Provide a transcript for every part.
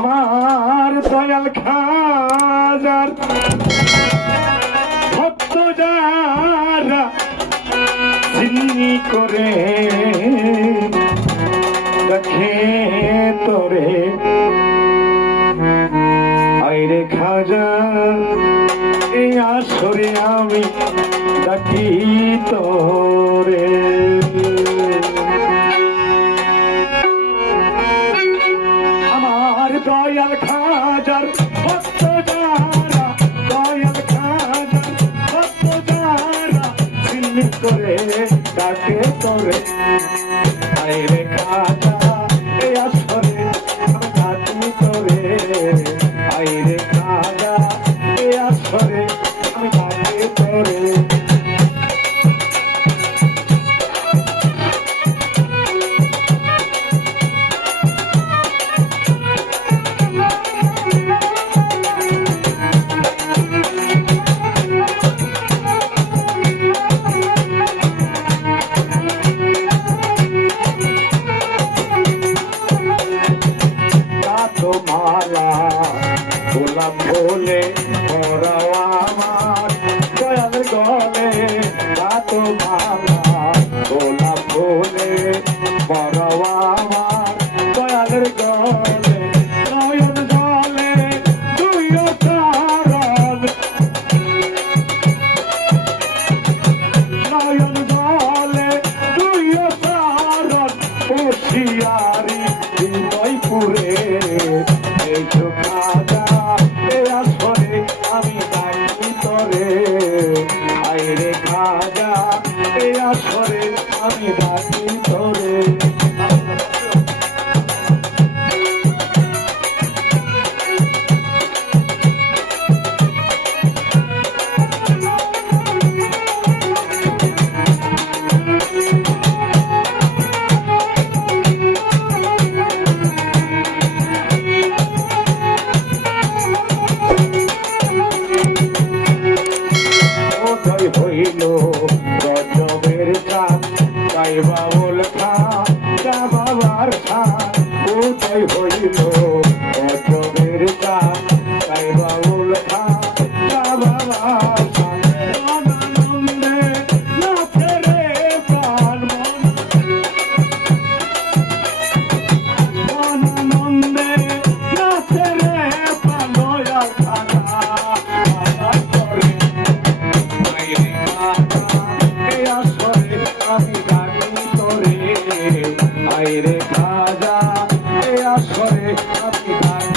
আমার দয়াল খাজার ভক্ত যারা সিন্নি করে রাখে তরে। আইরে খাজা, এই আসরে আমি ডাকি তোর নাম বলে মরাও আমার দয়াল গলে এত ভাঙার গোলাপ বলে মরাও আমার দয়ালের গলে। রে খাজা এ আসরে আমি খাই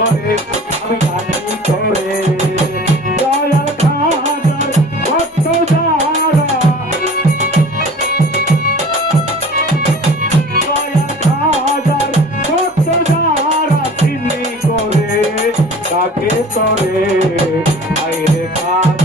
ঘরে আমি কালি করে। দয়াল খাদার আইরে খাদ